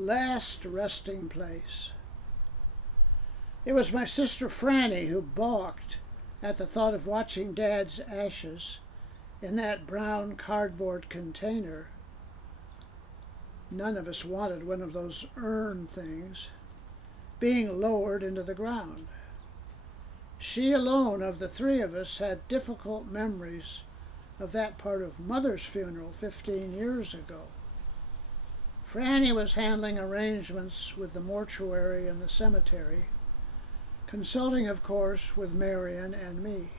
last resting place. It was my sister Franny who balked at the thought of watching Dad's ashes in that brown cardboard container. None of us wanted one of those urn things being lowered into the ground. She alone of the three of us had difficult memories of that part of Mother's funeral 15 years ago. Franny was handling arrangements with the mortuary and the cemetery, consulting, of course, with Marion and me.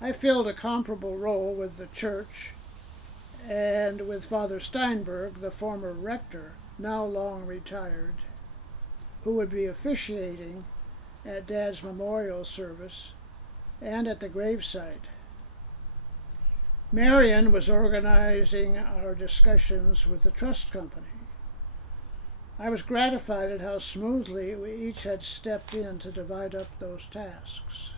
I filled a comparable role with the church and with Father Steinberg, the former rector, now long retired, who would be officiating at Dad's memorial service and at the gravesite. Marion was organizing our discussions with the trust company. I was gratified at how smoothly we each had stepped in to divide up those tasks.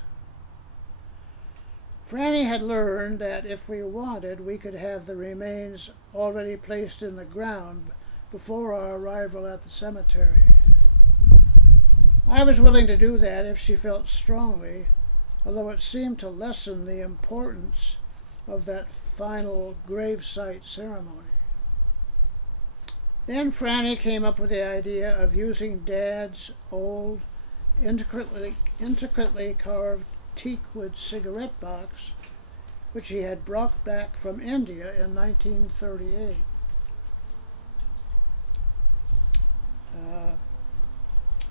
Franny had learned that if we wanted, we could have the remains already placed in the ground before our arrival at the cemetery. I was willing to do that if she felt strongly, although it seemed to lessen the importance of that final gravesite ceremony. Then Franny came up with the idea of using Dad's old, intricately carved teakwood cigarette box, which he had brought back from India in 1938.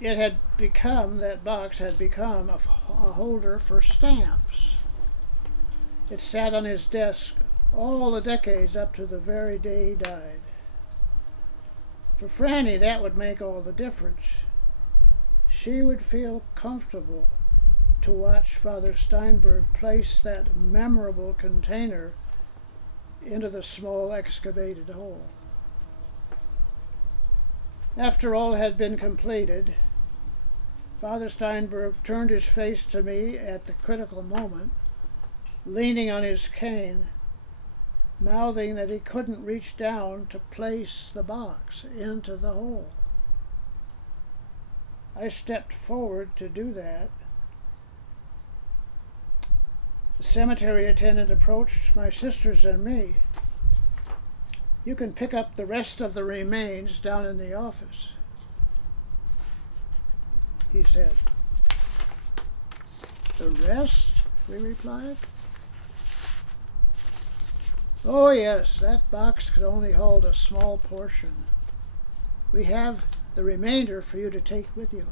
That box had become a holder for stamps. It sat on his desk all the decades up to the very day he died. For Franny, that would make all the difference. She would feel comfortable to watch Father Steinberg place that memorable container into the small excavated hole. After all had been completed, Father Steinberg turned his face to me at the critical moment, leaning on his cane, mouthing that he couldn't reach down to place the box into the hole. I stepped forward to do that. The cemetery attendant approached my sisters and me. "You can pick up the rest of the remains down in the office," he said. "The rest?" we replied. "Oh, yes, that box could only hold a small portion. We have the remainder for you to take with you."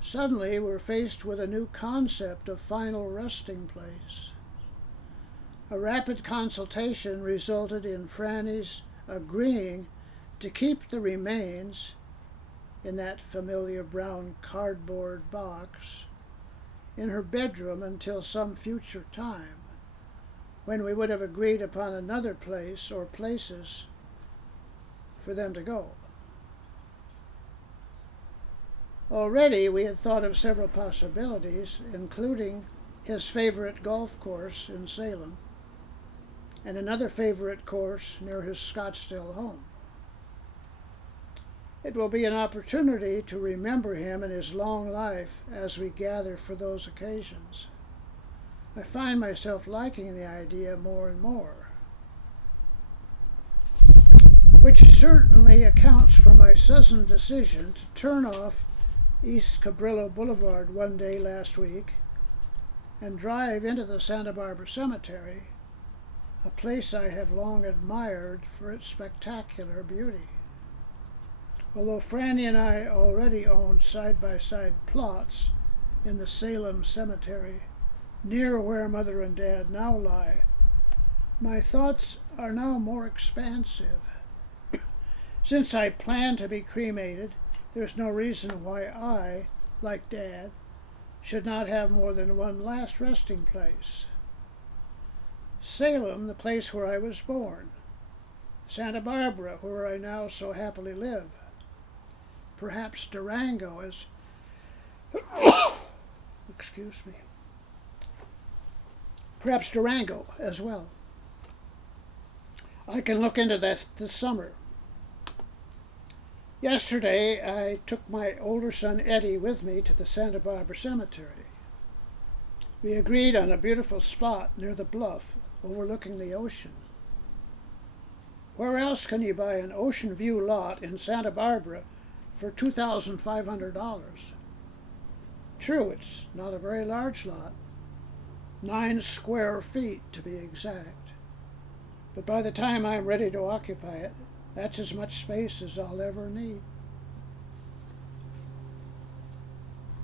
Suddenly, we're faced with a new concept of final resting place. A rapid consultation resulted in Franny's agreeing to keep the remains in that familiar brown cardboard box in her bedroom until some future time, when we would have agreed upon another place or places for them to go. Already we had thought of several possibilities, including his favorite golf course in Salem and another favorite course near his Scottsdale home. It will be an opportunity to remember him and his long life as we gather for those occasions. I find myself liking the idea more and more, which certainly accounts for my sudden decision to turn off East Cabrillo Boulevard one day last week and drive into the Santa Barbara Cemetery, a place I have long admired for its spectacular beauty. Although Franny and I already owned side-by-side plots in the Salem Cemetery, near where Mother and Dad now lie, my thoughts are now more expansive. Since I plan to be cremated, there's no reason why I, like Dad, should not have more than one last resting place. Salem, the place where I was born. Santa Barbara, where I now so happily live. Perhaps Durango as Perhaps Durango as well. I can look into that this summer. Yesterday, I took my older son Eddie with me to the Santa Barbara Cemetery. We agreed on a beautiful spot near the bluff overlooking the ocean. Where else can you buy an ocean view lot in Santa Barbara for $2,500? True, it's not a very large lot, 9 square feet to be exact. But by the time I'm ready to occupy it, that's as much space as I'll ever need.